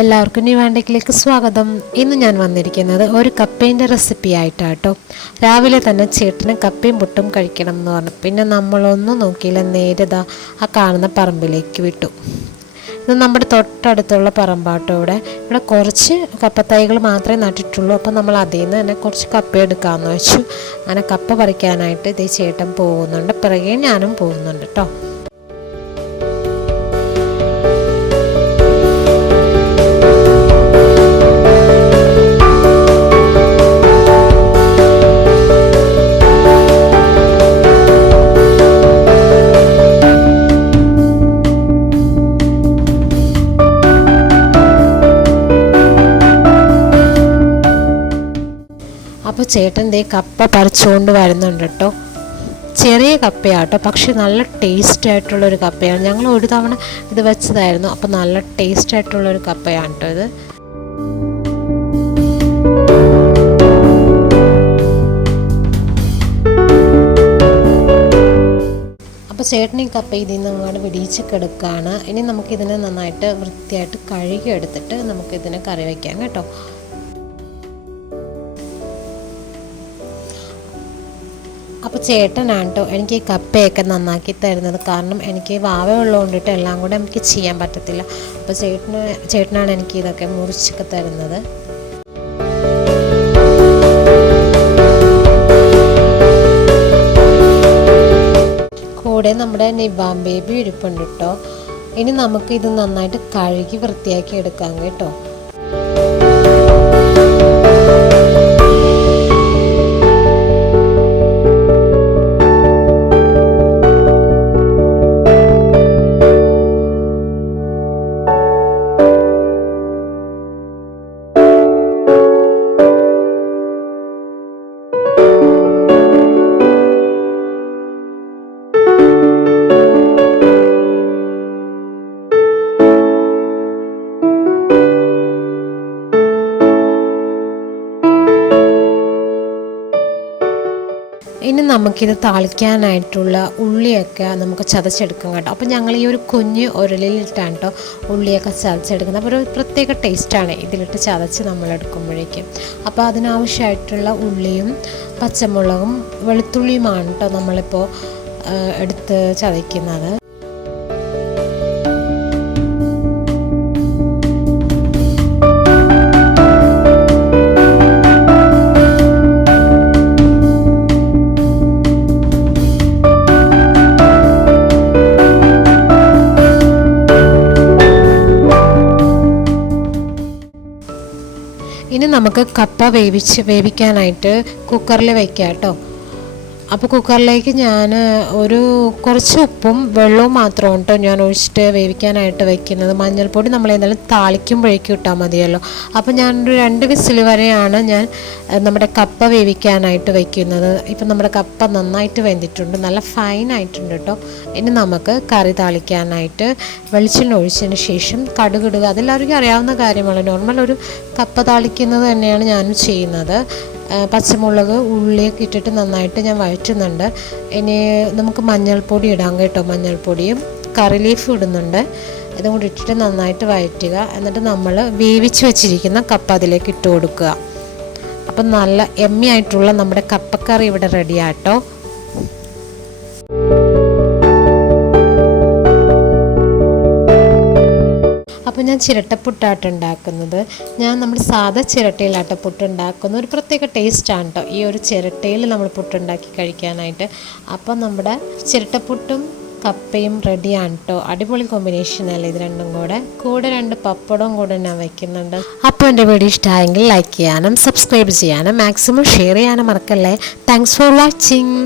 എല്ലാവർക്കും നിവാണ്ടയ്ക്കിലേക്ക് സ്വാഗതം. ഇന്ന് ഞാൻ വന്നിരിക്കുന്നത് ഒരു കപ്പേൻ്റെ റെസിപ്പി ആയിട്ടാട്ടോ. രാവിലെ തന്നെ ചേട്ടന് കപ്പയും പുട്ടും കഴിക്കണം എന്ന് പറഞ്ഞു. പിന്നെ നമ്മളൊന്നും നോക്കിയില്ല, നേരെ ആ കാണുന്ന പറമ്പിലേക്ക് വിട്ടു. ഇത് നമ്മുടെ തൊട്ടടുത്തുള്ള പറമ്പാട്ടോ. ഇവിടെ കുറച്ച് കപ്പത്തൈകൾ മാത്രമേ നട്ടിട്ടുള്ളൂ. അപ്പോൾ നമ്മൾ അതിൽ നിന്ന് തന്നെ കുറച്ച് കപ്പ എടുക്കാമെന്ന് വെച്ചു. അങ്ങനെ കപ്പ പറിക്കാനായിട്ട് ഇതേ ചേട്ടൻ പോകുന്നുണ്ട്, പിറകെ ഞാനും പോകുന്നുണ്ട് കേട്ടോ. അപ്പോൾ ചേട്ടൻ ദേ കപ്പ പറിച്ചുകൊണ്ട് വരുന്നുണ്ട് കേട്ടോ. ചെറിയ കപ്പയാട്ടോ, പക്ഷെ നല്ല ടേസ്റ്റ് ആയിട്ടുള്ളൊരു കപ്പയാണ്. ഞങ്ങൾ ഒരു തവണ ഇത് വെച്ചതായിരുന്നു. അപ്പോൾ നല്ല ടേസ്റ്റ് ആയിട്ടുള്ളൊരു കപ്പയാണ് കേട്ടോ ഇത്. അപ്പോൾ ചേട്ടൻ ഈ കപ്പ ഇതിൽ നിന്ന് അങ്ങോട്ട് വിടിയിച്ചൊക്കെ എടുക്കുകയാണ്. ഇനി നമുക്കിതിനെ നന്നായിട്ട് വൃത്തിയായിട്ട് കഴുകി എടുത്തിട്ട് നമുക്കിതിനെ കറി വയ്ക്കാം കേട്ടോ. അപ്പോൾ ചേട്ടനാണ് കേട്ടോ എനിക്ക് ഈ കപ്പയൊക്കെ നന്നാക്കി തരുന്നത്. കാരണം എനിക്ക് വാവ ഉള്ളതുകൊണ്ടിട്ട് എല്ലാം കൂടെ എനിക്ക് ചെയ്യാൻ പറ്റത്തില്ല. അപ്പോൾ ചേട്ടനാണ് എനിക്ക് ഇതൊക്കെ മുറിച്ചൊക്കെ തരുന്നത്. കൂടെ നമ്മുടെ നിവാം ബേബി ഇരിപ്പുണ്ട് കേട്ടോ. ഇനി നമുക്ക് ഇത് നന്നായിട്ട് കഴുകി വൃത്തിയാക്കി എടുക്കാം കേട്ടോ. ഇനി നമുക്കിത് താളിക്കാനായിട്ടുള്ള ഉള്ളിയൊക്കെ നമുക്ക് ചതച്ചെടുക്കാം കേട്ടോ. അപ്പോൾ ഞങ്ങൾ ഈ ഒരു കുഞ്ഞ് ഉരലിലിട്ടാണ് കേട്ടോ ഉള്ളിയൊക്കെ ചതച്ചെടുക്കുന്നത്. അപ്പോൾ ഒരു പ്രത്യേക ടേസ്റ്റാണ് ഇതിലിട്ട് ചതച്ച് നമ്മളെടുക്കുമ്പോഴേക്കും. അപ്പോൾ അതിനാവശ്യമായിട്ടുള്ള ഉള്ളിയും പച്ചമുളകും വെളുത്തുള്ളിയുമാണ് കേട്ടോ നമ്മളിപ്പോൾ എടുത്ത് ചതയ്ക്കുന്നത്. ഇനി നമുക്ക് കപ്പ വേവിക്കാനായിട്ട് കുക്കറിൽ വയ്ക്കാം കേട്ടോ. അപ്പോൾ കുക്കറിലേക്ക് ഞാൻ കുറച്ച് ഉപ്പും വെള്ളവും മാത്രം കേട്ടോ ഞാൻ ഒഴിച്ചിട്ട് വേവിക്കാനായിട്ട് വയ്ക്കുന്നത്. മഞ്ഞൾപ്പൊടി നമ്മൾ എന്തായാലും താളിക്കുമ്പോഴേക്കും ഇട്ടാൽ മതിയല്ലോ. അപ്പോൾ ഞാനൊരു 2 വിസിൽ വരെയാണ് ഞാൻ നമ്മുടെ കപ്പ വേവിക്കാനായിട്ട് വയ്ക്കുന്നത്. ഇപ്പം നമ്മുടെ കപ്പ നന്നായിട്ട് വെന്തിട്ടുണ്ട്, നല്ല ഫൈനായിട്ടുണ്ട് കേട്ടോ. ഇനി നമുക്ക് കറി താളിക്കാനായിട്ട് വെളിച്ചെണ്ണ ഒഴിച്ചതിന് ശേഷം കടുകിടുക. അതെല്ലാവർക്കും അറിയാവുന്ന കാര്യമാണ്. നോർമൽ ഒരു കപ്പ താളിക്കുന്നത് തന്നെയാണ് ഞാനും ചെയ്യുന്നത്. പച്ചമുളക് ഉള്ളിയൊക്കെ ഇട്ടിട്ട് നന്നായിട്ട് ഞാൻ വഴറ്റുന്നുണ്ട്. ഇനി നമുക്ക് മഞ്ഞൾപ്പൊടി ഇടാം കേട്ടോ. മഞ്ഞൾപ്പൊടിയും കറി ലീഫ് ഇടുന്നുണ്ട്. ഇതും കൂടി ഇട്ടിട്ട് നന്നായിട്ട് വഴറ്റുക. എന്നിട്ട് നമ്മൾ വേവിച്ച് വെച്ചിരിക്കുന്ന കപ്പ അതിലേക്ക് ഇട്ട് കൊടുക്കുക. അപ്പം നല്ല എമ്മി ആയിട്ടുള്ള നമ്മുടെ കപ്പക്കറി ഇവിടെ റെഡിയാട്ടോ. അപ്പോൾ ഞാൻ ചിരട്ടപ്പുട്ടാട്ട് ഉണ്ടാക്കുന്നത്. ഞാൻ നമ്മുടെ സാധാ ചിരട്ടയിലാട്ടോ പുട്ടുണ്ടാക്കുന്ന ഒരു പ്രത്യേക ടേസ്റ്റാണ് കേട്ടോ ഈ ഒരു ചിരട്ടയിൽ നമ്മൾ പുട്ടുണ്ടാക്കി കഴിക്കാനായിട്ട്. അപ്പോൾ നമ്മുടെ ചിരട്ടപ്പുട്ടും കപ്പയും റെഡിയാണ് കേട്ടോ. അടിപൊളി കോമ്പിനേഷനല്ലേ ഇത് രണ്ടും കൂടെ. 2 പപ്പടവും കൂടെ ഞാൻ വയ്ക്കുന്നുണ്ട്. അപ്പോൾ എൻ്റെ വീഡിയോ ഇഷ്ടമായെങ്കിൽ ലൈക്ക് ചെയ്യാനും സബ്സ്ക്രൈബ് ചെയ്യാനും മാക്സിമം ഷെയർ ചെയ്യാനും മറക്കല്ലേ. Thanks for watching.